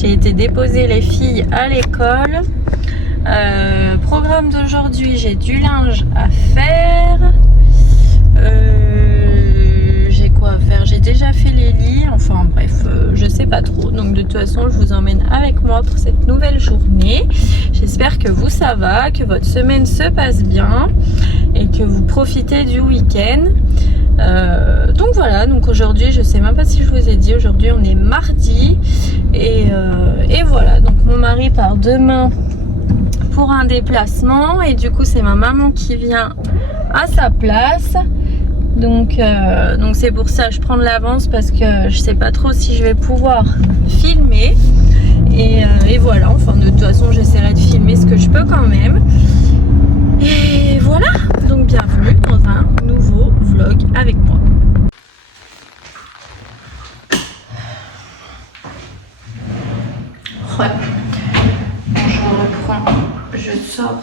J'ai été déposer les filles à l'école. Programme d'aujourd'hui, j'ai du linge à faire. J'ai quoi à faire? J'ai déjà fait les lits. Enfin bref, je sais pas trop. Donc de toute façon, je vous emmène avec moi pour cette nouvelle journée. J'espère que vous ça va, que votre semaine se passe bien et que vous profitez du week-end. Donc voilà, donc aujourd'hui, je sais même pas si je vous ai dit, aujourd'hui on est mardi et voilà, donc mon mari part demain pour un déplacement et du coup c'est ma maman qui vient à sa place. Donc c'est pour ça que je prends de l'avance parce que je sais pas trop si je vais pouvoir filmer et voilà, enfin de toute façon j'essaierai de filmer ce que je peux quand même. Et voilà, donc bienvenue dans un nouveau vlog avec moi. Ouais, je reprends, je sors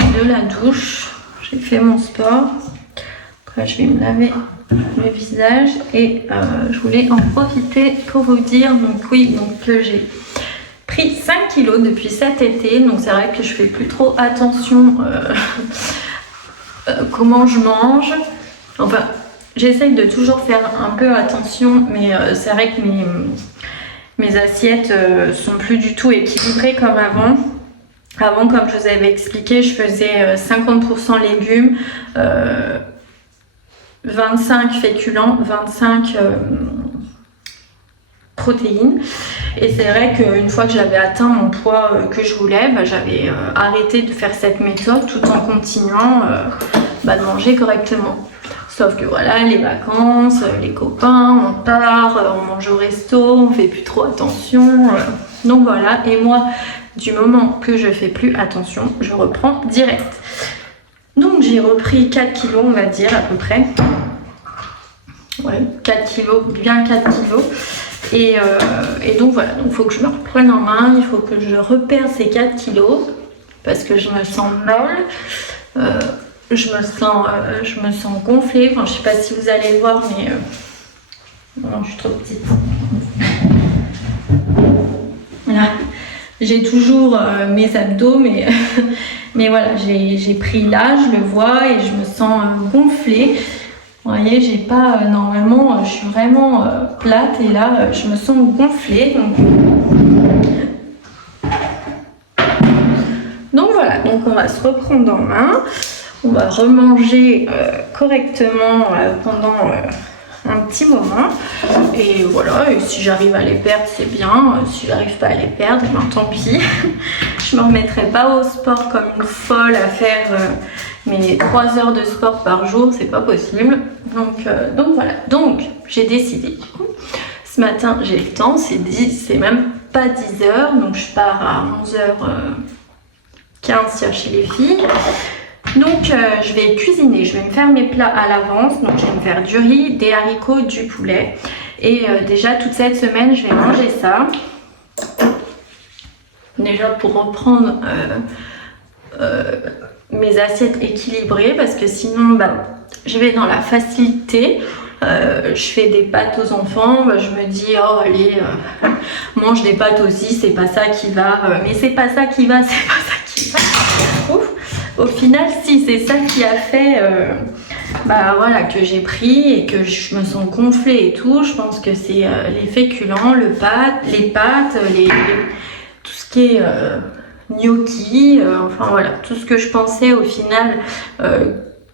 de la douche, j'ai fait mon sport, après je vais me laver le visage et je voulais en profiter pour vous dire donc oui, donc que j'ai pris 5 kilos depuis cet été, donc c'est vrai que je fais plus trop attention comment je mange, enfin j'essaye de toujours faire un peu attention, mais c'est vrai que mes assiettes sont plus du tout équilibrées comme avant. Avant, comme je vous avais expliqué, je faisais 50% légumes, 25 féculents, 25 protéines. Et c'est vrai qu'une fois que j'avais atteint mon poids que je voulais, j'avais arrêté de faire cette méthode tout en continuant de manger correctement. Sauf que voilà, les vacances, les copains, on part, on mange au resto, on fait plus trop attention. Donc voilà, et moi, du moment que je fais plus attention, je reprends direct. Donc j'ai repris 4 kilos, on va dire à peu près. Ouais, 4 kilos, bien 4 kilos. Et donc voilà, donc il faut que je me reprenne en main, il faut que je repère ces 4 kilos parce que je me sens molle. Je me sens gonflée, enfin je sais pas si vous allez le voir, mais non, je suis trop petite. Là, j'ai toujours mes abdos, mais mais voilà, j'ai pris là, je le vois et je me sens gonflée. Vous voyez, j'ai pas normalement, je suis vraiment plate et là, je me sens gonflée. Donc voilà, donc on va se reprendre en main. On va remanger correctement pendant un petit moment. Et voilà, et si j'arrive à les perdre, c'est bien. Si j'arrive pas à les perdre, tant pis. Je me remettrai pas au sport comme une folle à faire mes 3 heures de sport par jour, c'est pas possible. Donc voilà, donc j'ai décidé. Du coup, ce matin, j'ai le temps, c'est même pas 10 heures, donc je pars à 11h15 chercher les filles. Donc je vais cuisiner, je vais me faire mes plats à l'avance. Donc je vais me faire du riz, des haricots, du poulet. Et déjà toute cette semaine, je vais manger ça. Déjà pour reprendre mes assiettes équilibrées, parce que sinon je vais dans la facilité. Je fais des pâtes aux enfants, je me dis oh allez mange des pâtes aussi, c'est pas ça qui va, mais c'est pas ça qui va, c'est pas ça qui va. Ouf. Au final, si, c'est ça qui a fait voilà, que j'ai pris et que je me sens gonflée et tout. Je pense que c'est les féculents, les pâtes, tout ce qui est gnocchi, enfin voilà, tout ce que je pensais au final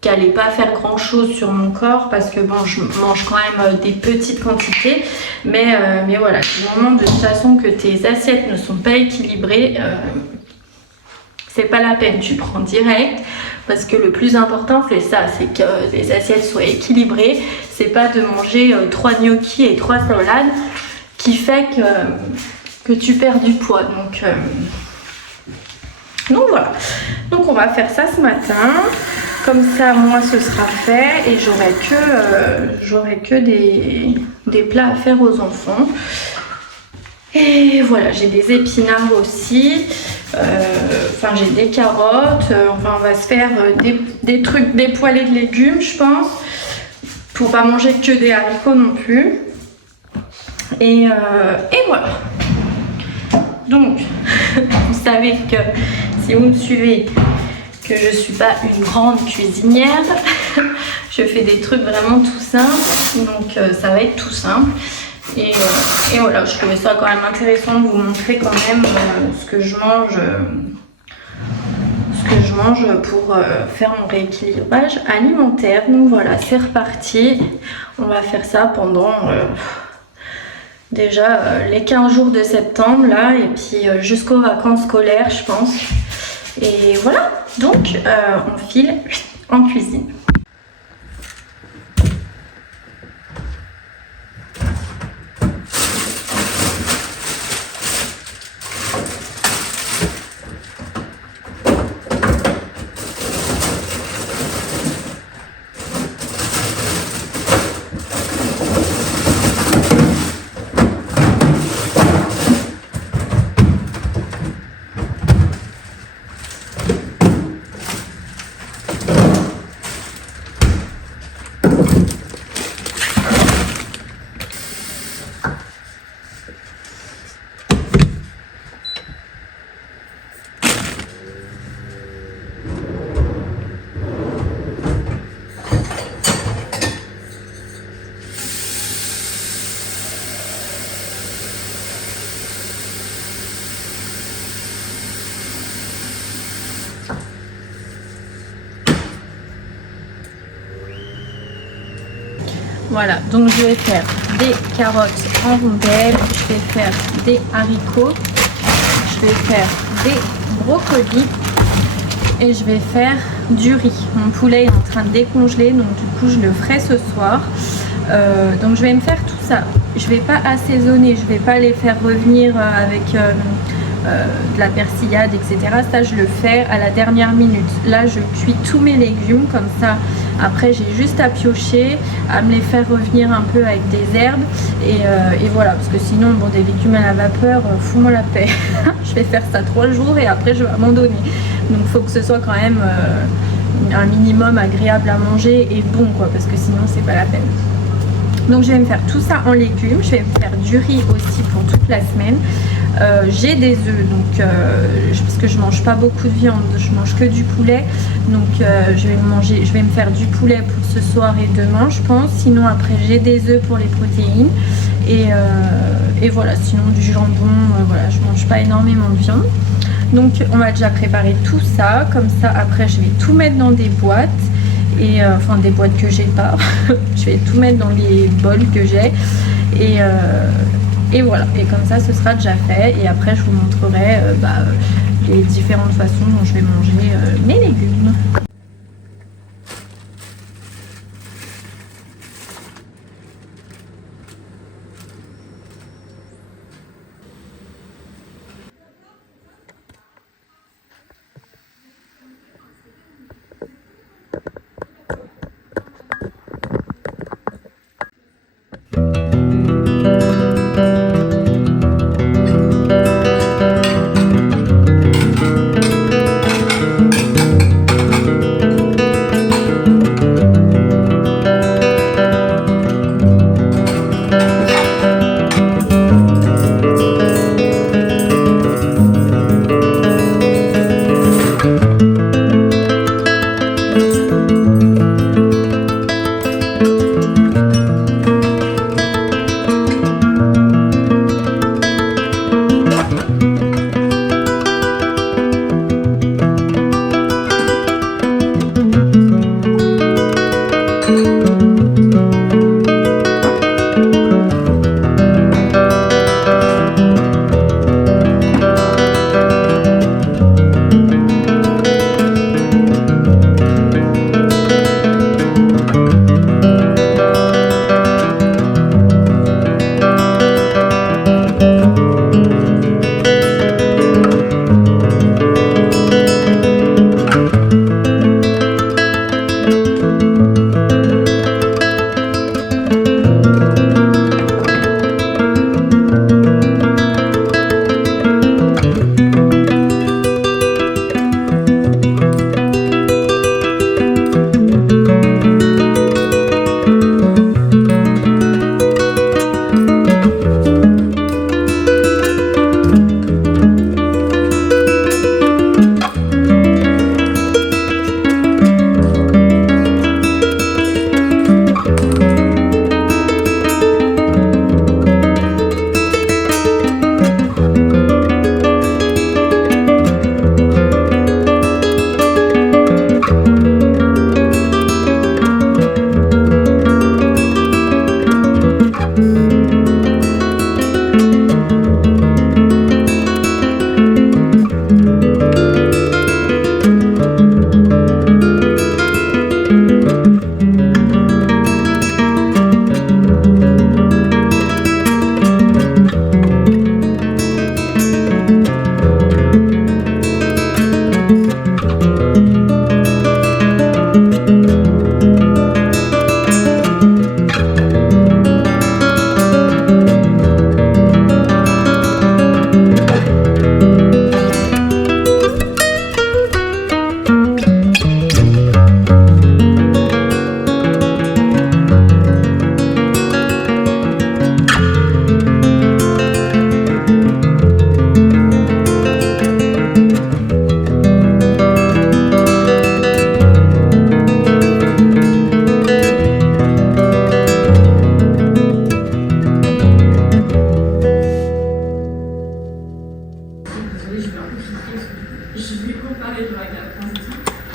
qui allait pas faire grand chose sur mon corps parce que bon, je mange quand même des petites quantités, mais voilà, du moment de toute façon que tes assiettes ne sont pas équilibrées, c'est pas la peine, tu prends direct parce que le plus important c'est ça, c'est que les assiettes soient équilibrées. C'est pas de manger 3 gnocchis et 3 salades qui fait que tu perds du poids. Donc voilà, donc on va faire ça ce matin, comme ça moi ce sera fait et j'aurai que des plats à faire aux enfants. Et voilà, j'ai des épinards aussi, j'ai des carottes, on va se faire des trucs, des poêlés de légumes je pense, pour pas manger que des haricots non plus. Et voilà, Donc, vous savez que si vous me suivez, que je suis pas une grande cuisinière, je fais des trucs vraiment tout simples, donc ça va être tout simple. Et voilà, je trouvais ça quand même intéressant de vous montrer quand même ce que je mange pour faire mon rééquilibrage alimentaire. Donc voilà, c'est reparti. On va faire ça pendant déjà les 15 jours de septembre là, et puis jusqu'aux vacances scolaires, je pense. Et voilà, donc on file en cuisine. Voilà, donc je vais faire des carottes en rondelles, je vais faire des haricots, je vais faire des brocolis et je vais faire du riz. Mon poulet est en train de décongeler, donc du coup je le ferai ce soir. Donc je vais me faire tout ça. Je vais pas assaisonner, je vais pas les faire revenir avec de la persillade, etc. Ça je le fais à la dernière minute. Là je cuis tous mes légumes comme ça. Après j'ai juste à piocher, à me les faire revenir un peu avec des herbes et voilà, parce que sinon bon, des légumes à la vapeur, fous-moi la paix. Je vais faire ça 3 jours et après je vais abandonner. Donc il faut que ce soit quand même un minimum agréable à manger et bon quoi, parce que sinon c'est pas la peine. Donc je vais me faire tout ça en légumes, je vais me faire du riz aussi pour toute la semaine. J'ai des œufs, donc parce que je mange pas beaucoup de viande, je mange que du poulet, donc je vais me faire du poulet pour ce soir et demain je pense. Sinon après j'ai des œufs pour les protéines et voilà, sinon du jambon, voilà, je mange pas énormément de viande. Donc on va déjà préparer tout ça, comme ça après je vais tout mettre dans des boîtes. Et enfin des boîtes que j'ai pas. Je vais tout mettre dans les bols que j'ai et voilà, et comme ça ce sera déjà fait et après je vous montrerai les différentes façons dont je vais manger mes légumes.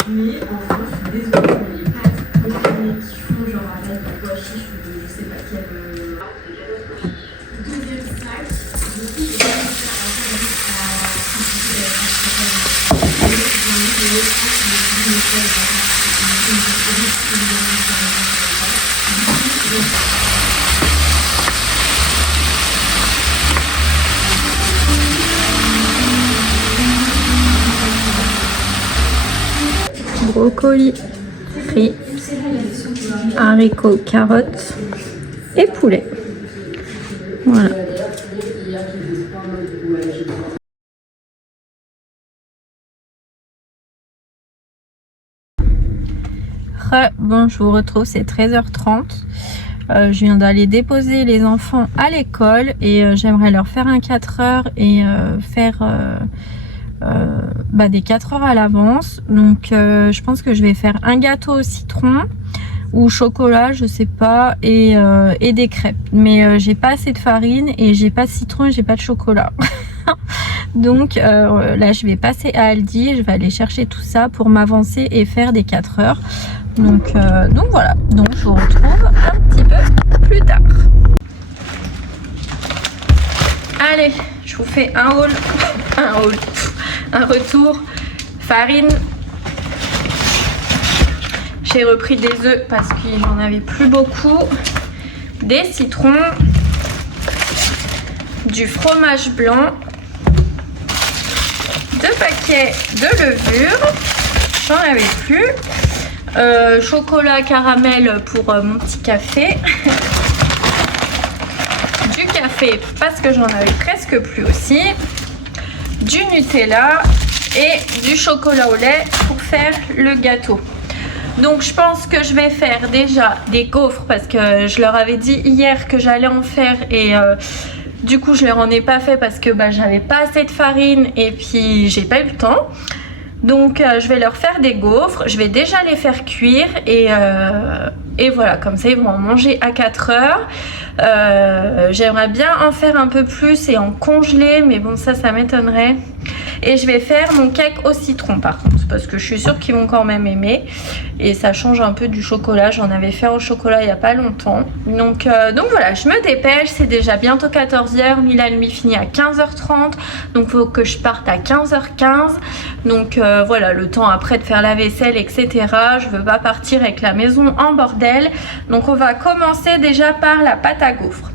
Mais en France, je suis désolée, mais les pâtes congelées qui font genre avec la pois chiche ou je sais pas quel. Deuxième sac, du coup, je vais faire brocoli frit, haricots, carottes et poulet. Voilà. Bon, je vous retrouve, c'est 13h30. Je viens d'aller déposer les enfants à l'école et j'aimerais leur faire un 4 heures et faire des 4 heures à l'avance. Donc je pense que je vais faire un gâteau au citron ou chocolat, je sais pas, et des crêpes. Mais j'ai pas assez de farine et j'ai pas de citron et j'ai pas de chocolat. Donc là je vais passer à Aldi, je vais aller chercher tout ça pour m'avancer et faire des 4 heures. Donc voilà, donc je vous retrouve un petit peu plus tard. Allez, je vous fais un haul, un retour. Farine, j'ai repris des œufs parce que j'en avais plus beaucoup, des citrons, du fromage blanc, 2 paquets de levure, j'en avais plus, chocolat caramel pour mon petit café, du café parce que j'en avais presque plus aussi, du Nutella et du chocolat au lait pour faire le gâteau. Donc je pense que je vais faire déjà des gaufres parce que je leur avais dit hier que j'allais en faire et du coup je leur en ai pas fait parce que j'avais pas assez de farine et puis j'ai pas eu le temps. Donc je vais leur faire des gaufres, je vais déjà les faire cuire et voilà, comme ça ils vont en manger à 4 heures. J'aimerais bien en faire un peu plus et en congeler, mais bon ça m'étonnerait. Et je vais faire mon cake au citron par contre, parce que je suis sûre qu'ils vont quand même aimer. Et ça change un peu du chocolat, j'en avais fait au chocolat il n'y a pas longtemps. Donc voilà, je me dépêche, c'est déjà bientôt 14 h, Mila lui finit à 15h30. Donc il faut que je parte à 15h15. Donc voilà, le temps après de faire la vaisselle, etc. Je veux pas partir avec la maison en bordel. Donc on va commencer déjà par la pâte à gaufres.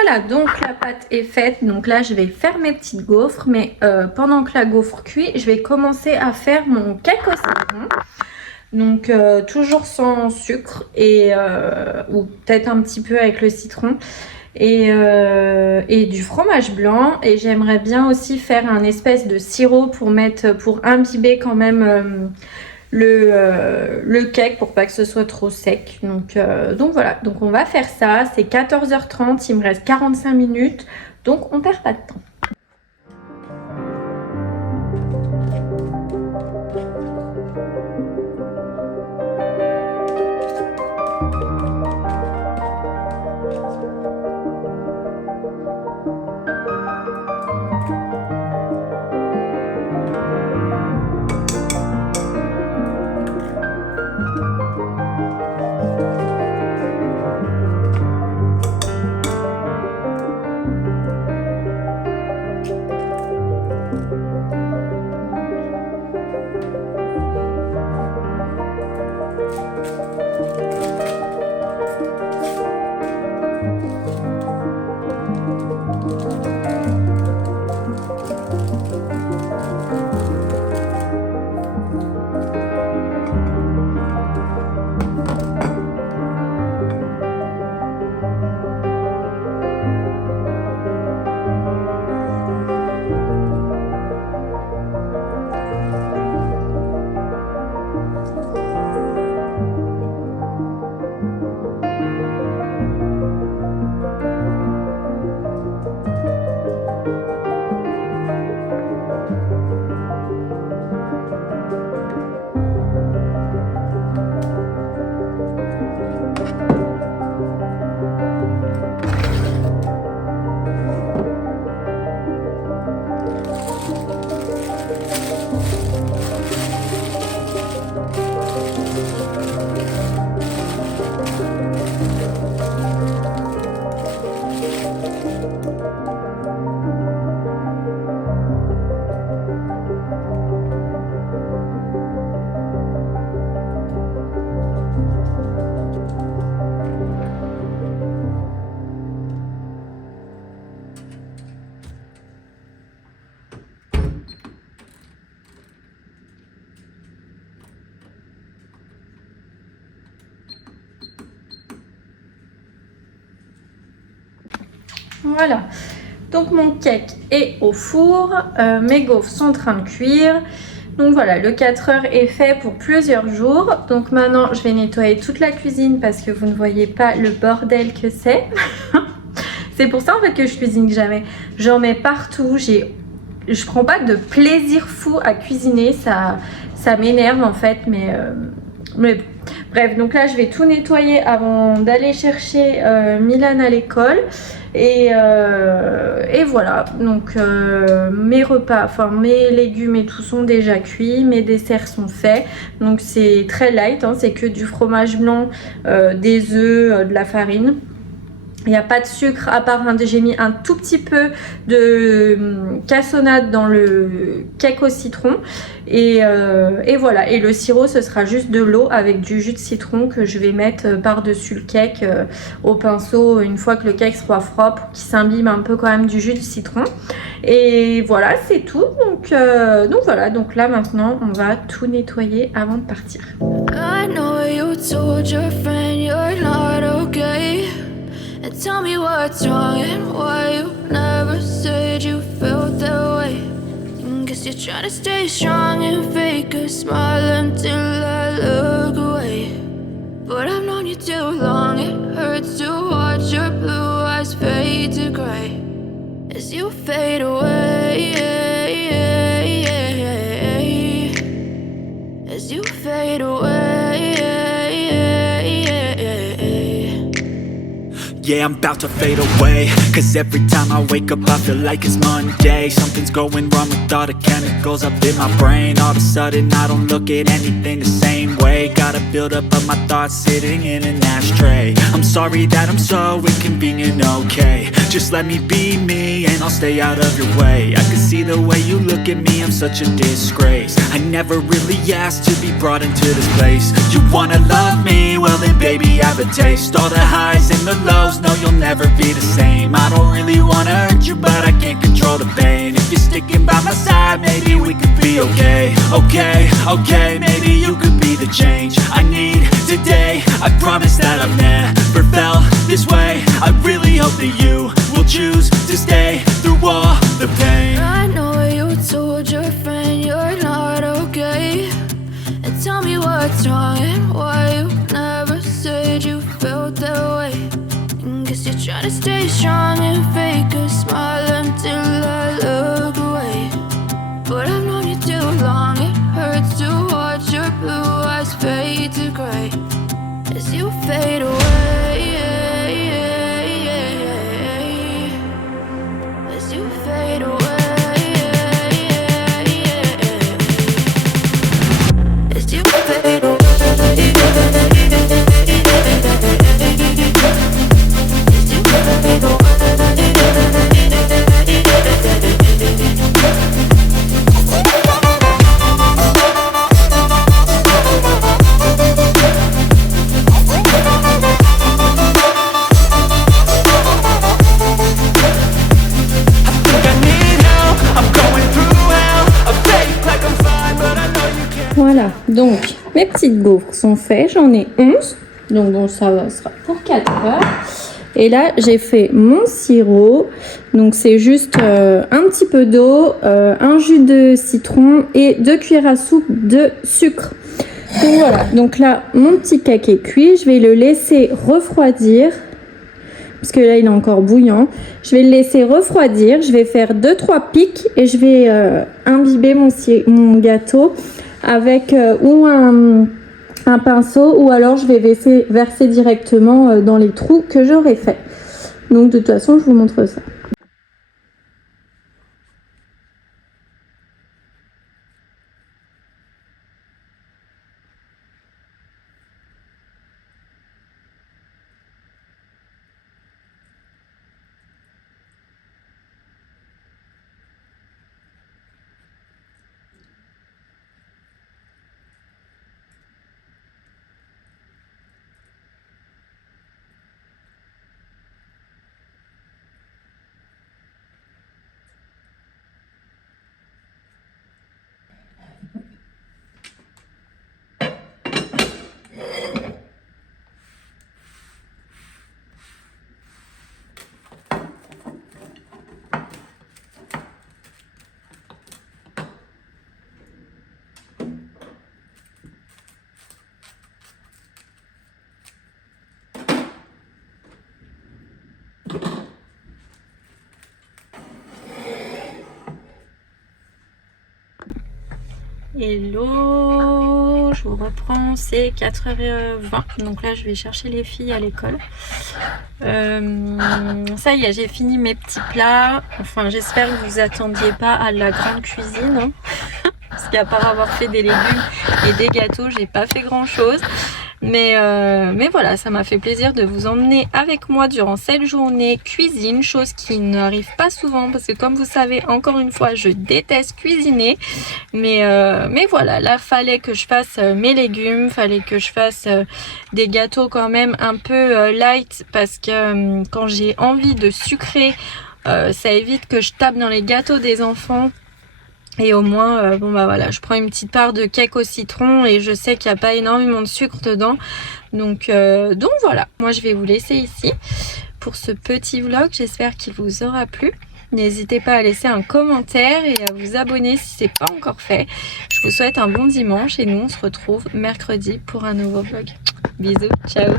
Voilà, donc la pâte est faite. Donc là, je vais faire mes petites gaufres. Mais pendant que la gaufre cuit, je vais commencer à faire mon cake au citron. Donc toujours sans sucre et ou peut-être un petit peu avec le citron et du fromage blanc. Et j'aimerais bien aussi faire un espèce de sirop pour imbiber quand même le cake pour pas que ce soit trop sec. Donc voilà, donc on va faire ça. C'est 14h30, il me reste 45 minutes, donc on perd pas de temps. Voilà, donc mon cake est au four, mes gaufres sont en train de cuire. Donc voilà, le 4 heures est fait pour plusieurs jours. Donc maintenant, je vais nettoyer toute la cuisine parce que vous ne voyez pas le bordel que c'est. C'est pour ça en fait que je cuisine jamais. J'en mets partout, je prends pas de plaisir fou à cuisiner, ça m'énerve en fait, mais bon. Bref, donc là je vais tout nettoyer avant d'aller chercher Milan à l'école. Et voilà, donc mes repas, enfin mes légumes et tout sont déjà cuits, mes desserts sont faits. Donc c'est très light, hein, c'est que du fromage blanc, des œufs, de la farine. Il n'y a pas de sucre à part, j'ai mis un tout petit peu de cassonade dans le cake au citron. Et voilà, et le sirop ce sera juste de l'eau avec du jus de citron que je vais mettre par-dessus le cake au pinceau une fois que le cake sera froid pour qu'il s'imbibe un peu quand même du jus de citron. Et voilà, c'est tout. Donc voilà, donc là maintenant on va tout nettoyer avant de partir. I know you told your friend you're not okay. And tell me what's wrong and why you never said you felt that way. Guess you're trying to stay strong and fake a smile until I look away. But I've known you too long, it hurts to watch your blue eyes fade to gray as you fade away, as you fade away. Yeah, I'm about to fade away, cause every time I wake up I feel like it's Monday. Something's going wrong with all the chemicals up in my brain. All of a sudden I don't look at anything the same way. Got a build up of my thoughts sitting in an ashtray. I'm sorry that I'm so inconvenient, okay. Just let me be me and I'll stay out of your way. I can see the way you look at me, I'm such a disgrace. I never really asked to be brought into this place. You wanna love me? Well then baby maybe have a taste. All the highs and the lows, no, you'll never be the same. I don't really wanna hurt you, but I can't control the pain. If you're sticking by my side, maybe we could be okay. Okay, okay, maybe you could be the change I need today. I promise that I've never felt this way. I really hope that you will choose to stay through all the pain. I know you told your friend you're not okay, and tell me what's wrong and why you never said you felt that way. And guess you're trying to stay strong and fake a smile until I look away. But I've known you too long, it hurts to watch your blue eyes fade to gray as you fade away. As you fade away. As you fade away. Voilà, donc mes petites gaufres sont faites, j'en ai 11, donc bon, ça sera pour 4 heures. Et là, j'ai fait mon sirop, donc c'est juste un petit peu d'eau, un jus de citron et 2 cuillères à soupe de sucre. Donc voilà, donc là, mon petit cake est cuit, je vais le laisser refroidir, parce que là, il est encore bouillant. Je vais le laisser refroidir, je vais faire 2-3 pics et je vais imbiber mon gâteau avec ou un pinceau, ou alors je vais verser directement dans les trous que j'aurai fait. Donc de toute façon, je vous montre ça. Hello, je vous reprends, c'est 4h20, donc là je vais chercher les filles à l'école. Ça y est, j'ai fini mes petits plats. Enfin, j'espère que vous attendiez pas à la grande cuisine, hein. Parce qu'à part avoir fait des légumes et des gâteaux, j'ai pas fait grand chose. Mais voilà, ça m'a fait plaisir de vous emmener avec moi durant cette journée cuisine, chose qui n'arrive pas souvent parce que comme vous savez, encore une fois, je déteste cuisiner. Mais voilà, là, fallait que je fasse mes légumes, fallait que je fasse des gâteaux quand même un peu light parce que quand j'ai envie de sucrer, ça évite que je tape dans les gâteaux des enfants. Et au moins, bon bah voilà, je prends une petite part de cake au citron et je sais qu'il n'y a pas énormément de sucre dedans. Donc voilà, moi je vais vous laisser ici pour ce petit vlog. J'espère qu'il vous aura plu. N'hésitez pas à laisser un commentaire et à vous abonner si ce n'est pas encore fait. Je vous souhaite un bon dimanche et nous on se retrouve mercredi pour un nouveau vlog. Bisous, ciao.